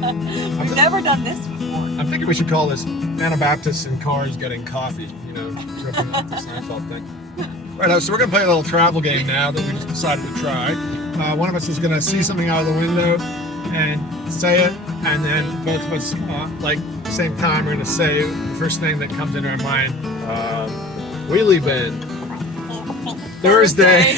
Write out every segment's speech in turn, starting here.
We've never done this before. I'm thinking we should call this Anabaptists in Cars Getting Coffee, you know, ripping off the Seinfeld thing. Right, so we're going to play a little travel game now that we just decided to try. One of us is going to see something out of the window and say it, and then both of us, like, at the same time, we're going to say the first thing that comes into our mind. Wheelie bin. Thursday.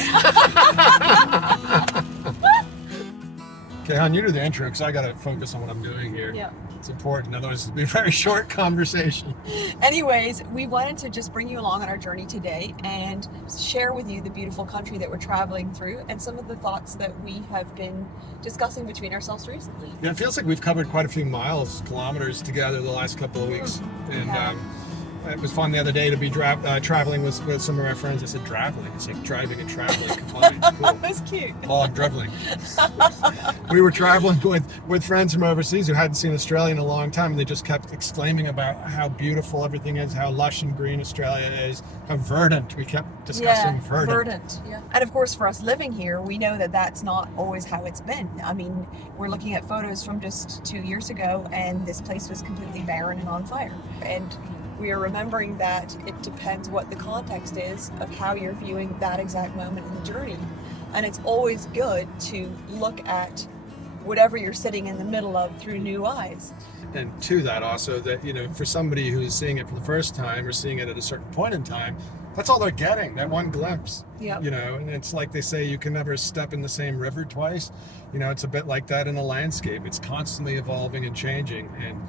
Okay, hon, you do the intro because I got to focus on what I'm doing here. Yeah. It's important, otherwise it'll be a very short conversation. Anyways, we wanted to just bring you along on our journey today and share with you the beautiful country that we're traveling through and some of the thoughts that we have been discussing between ourselves recently. Yeah, it feels like we've covered quite a few kilometers together the last couple of weeks. And it was fun the other day to be traveling with some of our friends. I said traveling. It's like driving and traveling combined. Cool. That's cute. Oh, I'm traveling. We were traveling with friends from overseas who hadn't seen Australia in a long time, and they just kept exclaiming about how beautiful everything is, how lush and green Australia is, how verdant. We kept discussing verdant. Yeah. And of course, for us living here, we know that that's not always how it's been. I mean, we're looking at photos from just 2 years ago, and this place was completely barren and on fire. And we are remembering that it depends what the context is of how you're viewing that exact moment in the journey. And it's always good to look at whatever you're sitting in the middle of through new eyes. And to that also, that, you know, for somebody who's seeing it for the first time or seeing it at a certain point in time, that's all they're getting, that one glimpse. Yep. You know, and it's like they say, you can never step in the same river twice. You know, it's a bit like that in a landscape. It's constantly evolving and changing. And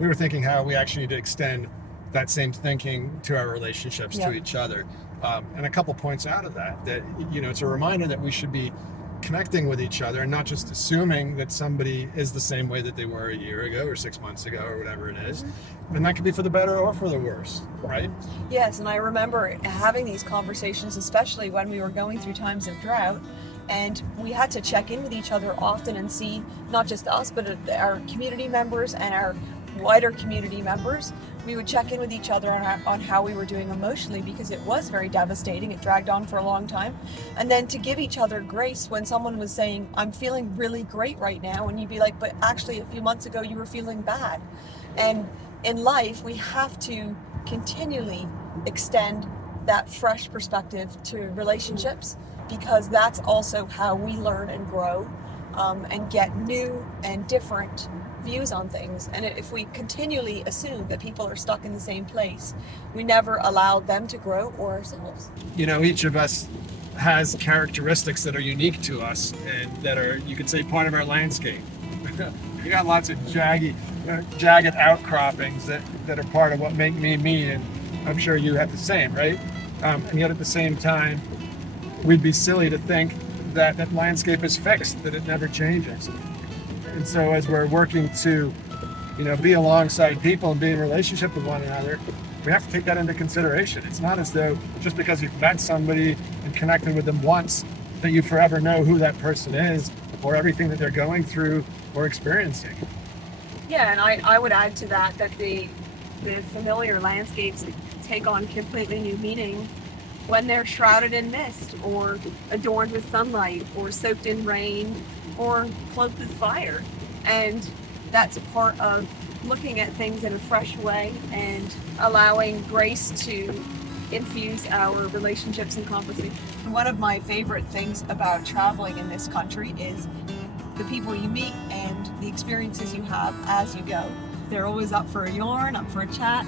we were thinking how we actually need to extend that same thinking to our relationships to each other. And a couple points out of that, you know, it's a reminder that we should be connecting with each other and not just assuming that somebody is the same way that they were a year ago or 6 months ago or whatever it is. And that could be for the better or for the worse, right? Yes, and I remember having these conversations, especially when we were going through times of drought, and we had to check in with each other often and see not just us, but our community members and our wider community members. We would check in with each other on how we were doing emotionally, because it was very devastating. It dragged on for a long time. And then to give each other grace when someone was saying, I'm feeling really great right now, and you'd be like, but actually a few months ago you were feeling bad. And in life, we have to continually extend that fresh perspective to relationships, because that's also how we learn and grow and get new and different views on things. And if we continually assume that people are stuck in the same place, we never allow them to grow or ourselves. You know, each of us has characteristics that are unique to us and that are, you could say, part of our landscape. You got lots of jagged outcroppings that are part of what make me me, and I'm sure you have the same, right? And yet at the same time, we'd be silly to think that that landscape is fixed, that it never changes. And so as we're working to, you know, be alongside people and be in relationship with one another, we have to take that into consideration. It's not as though just because you've met somebody and connected with them once that you forever know who that person is or everything that they're going through or experiencing. Yeah, and I would add to that the familiar landscapes take on completely new meaning when they're shrouded in mist or adorned with sunlight or soaked in rain or cloaked with fire. And that's a part of looking at things in a fresh way and allowing grace to infuse our relationships and conversations. One of my favorite things about traveling in this country is the people you meet and the experiences you have as you go. They're always up for a yarn, up for a chat,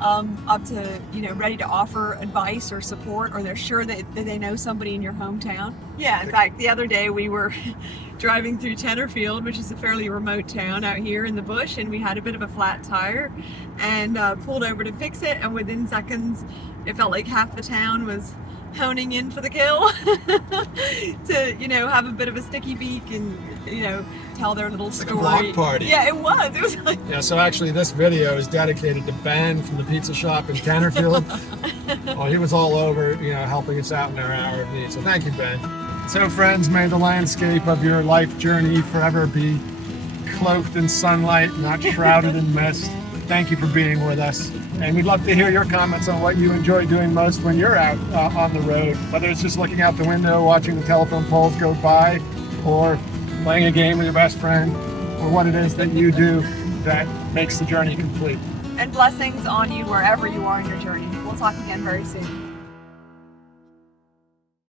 up to, you know, ready to offer advice or support, or they're sure that they know somebody in your hometown. Yeah, in fact, the other day we were driving through Tenterfield, which is a fairly remote town out here in the bush, and we had a bit of a flat tire and pulled over to fix it, and within seconds it felt like half the town was honing in for the kill to, you know, have a bit of a sticky beak and, you know, tell their little story. Like a block party. Yeah, it was like... Yeah, so actually this video is dedicated to Ben from the pizza shop in Tenterfield. Well, he was all over, you know, helping us out in our hour of need. So thank you, Ben. So friends, may the landscape of your life journey forever be cloaked in sunlight, not shrouded in mist. Thank you for being with us. And we'd love to hear your comments on what you enjoy doing most when you're out on the road, whether it's just looking out the window, watching the telephone poles go by, or playing a game with your best friend. for what it is that you do that makes the journey complete. And blessings on you wherever you are in your journey. We'll talk again very soon.